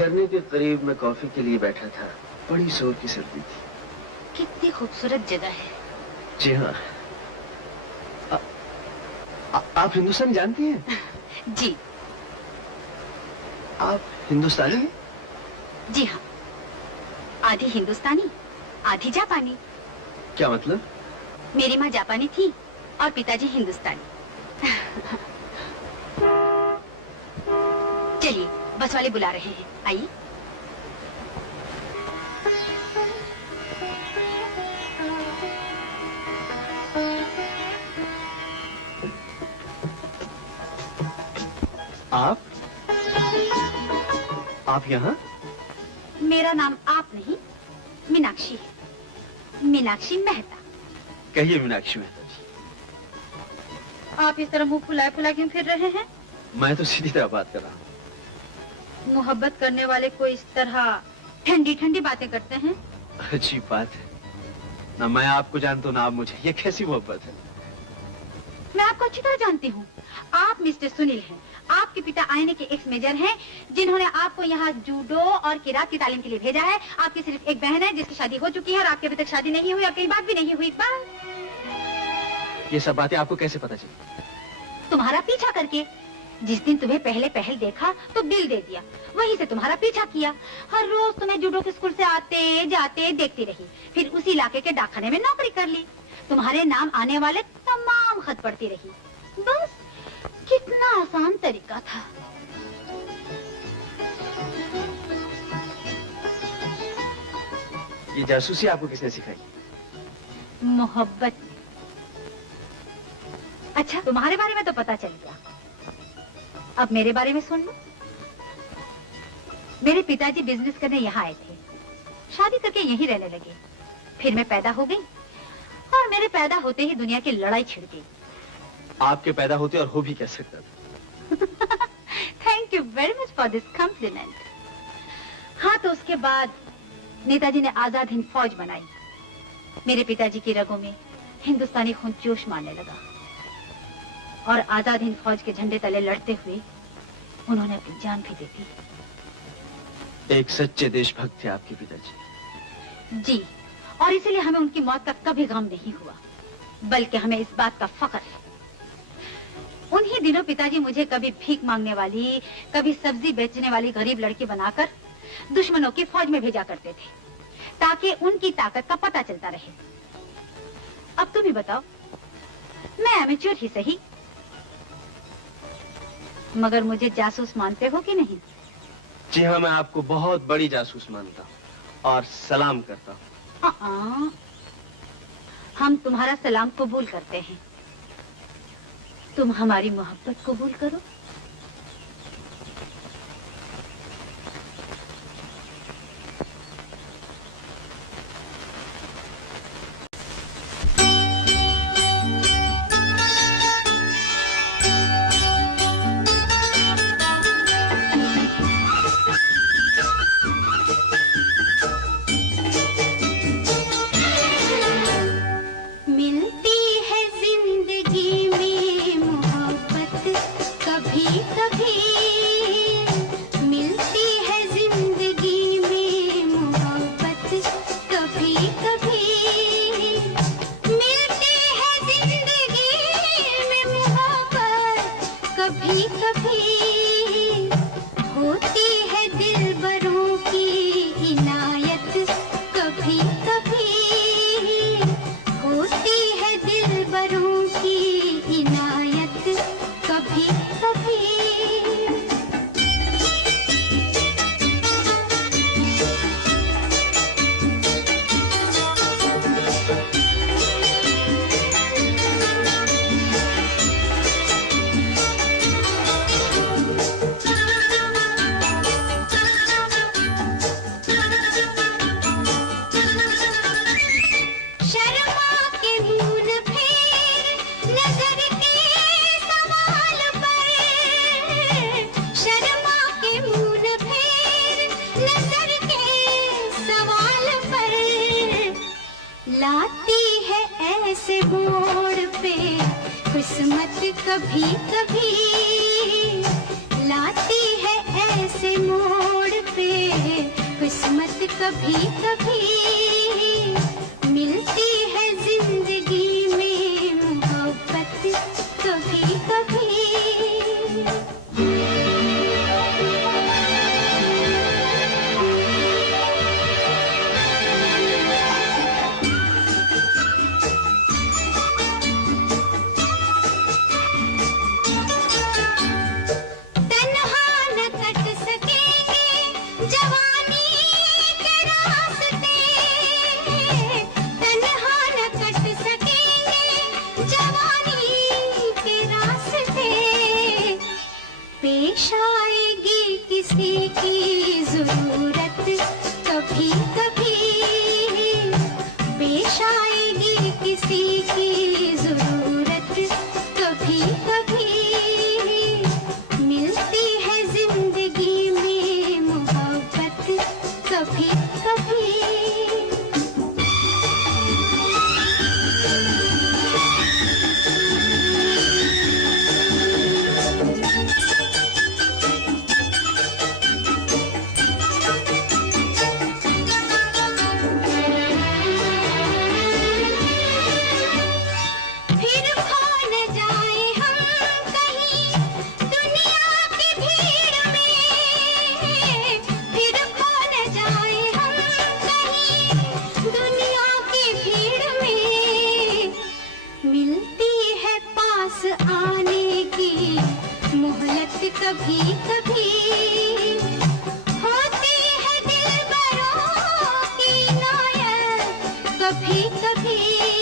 झरने के करीब मैं कॉफी के लिए बैठा था। बड़ी जोर की सर्दी थी। कितनी खूबसूरत जगह है। जी हाँ। आप हिंदुस्तान जानती हैं? जी। आप हिंदुस्तानी हैं? जी हाँ, आधी हिंदुस्तानी आधी जापानी। क्या मतलब? मेरी माँ जापानी थी और पिताजी हिंदुस्तानी। चलिए, बस वाले बुला रहे हैं, आइए। आप यहाँ? मेरा नाम आप नहीं, मीनाक्षी है। मीनाक्षी मेहता। कहिए मीनाक्षी मेहता जी। आप इस तरह मुंह फुलाए फुलाए क्यों फिर रहे हैं? मैं तो सीधी तरह बात कर रहा हूँ। मोहब्बत करने वाले को इस तरह ठंडी ठंडी बातें करते हैं? अजीब बात है, ना मैं आपको जानता हूँ ना आप मुझे। ये कैसी मोहब्बत है? मैं आपको अच्छी तरह जानती हूँ। आप मिस्टर सुनील हैं। आपके पिता आईने के एक्स मेजर हैं, जिन्होंने आपको यहाँ जूडो और किरात की तालीम के लिए भेजा है। आपकी सिर्फ एक बहन है जिसकी शादी हो चुकी है और आपकी अभी तक शादी नहीं हुई और कहीं बात भी नहीं हुई। बस। ये सब बातें आपको कैसे पता चली? तुम्हारा पीछा करके। जिस दिन तुम्हें पहले पहल देखा तो बिल दे दिया, वहीं से तुम्हारा पीछा किया। हर रोज तुम्हें जूडो के स्कूल से आते जाते देखती रही, फिर उसी इलाके के डाकखाने में नौकरी कर ली। तुम्हारे नाम आने वाले तमाम खत पढ़ती रही। बस, कितना आसान तरीका था। ये जासूसी आपको किसने सिखाई? मोहब्बत। अच्छा, तुम्हारे बारे में तो पता चल गया, अब मेरे बारे में सुन लो। मेरे पिताजी बिजनेस करने यहाँ आए थे, शादी करके यहीं रहने लगे। फिर मैं पैदा हो गई और मेरे पैदा होते ही दुनिया की लड़ाई छिड़ गई। आपके पैदा होते और हो भी क्या सकता था? Thank you very much for this complement. हाँ, तो उसके बाद नेताजी ने आजाद हिंद फौज बनाई। मेरे पिताजी की रगों में हिंदुस्तानी खून जोश मारने लगा और आजाद हिंद फौज के झंडे तले लड़ते हुए उन्होंने अपनी जान भी दे दी। एक सच्चे देशभक्त थे आपके पिताजी। जी, और इसीलिए हमें उनकी मौत का कभी गम नहीं हुआ, बल्कि हमें इस बात का फख्र है। उन्हीं दिनों पिताजी मुझे कभी भीख मांगने वाली, कभी सब्जी बेचने वाली गरीब लड़की बनाकर दुश्मनों की फौज में भेजा करते थे, ताकि उनकी ताकत का पता चलता रहे। अब तुम ही बताओ, मैं एमेच्योर ही सही, मगर मुझे जासूस मानते हो कि नहीं? जी हाँ, मैं आपको बहुत बड़ी जासूस मानता हूँ और सलाम करता हूँ। हम तुम्हारा सलाम कबूल करते हैं, तुम हमारी मोहब्बत कबूल करो। कभी कभी लाती है ऐसे मोड़ पे कभी कभी मिलती है जिंदगी में मोहब्बत कभी कभी। पेश आएगी किसी की जरूरत कभी कभी, पेश आएगी किसी की जरूरत कभी कभी। मिलती है जिंदगी में मोहब्बत कभी कभी। आने की मोहलत कभी कभी होती है दिलबरों की नायत कभी कभी।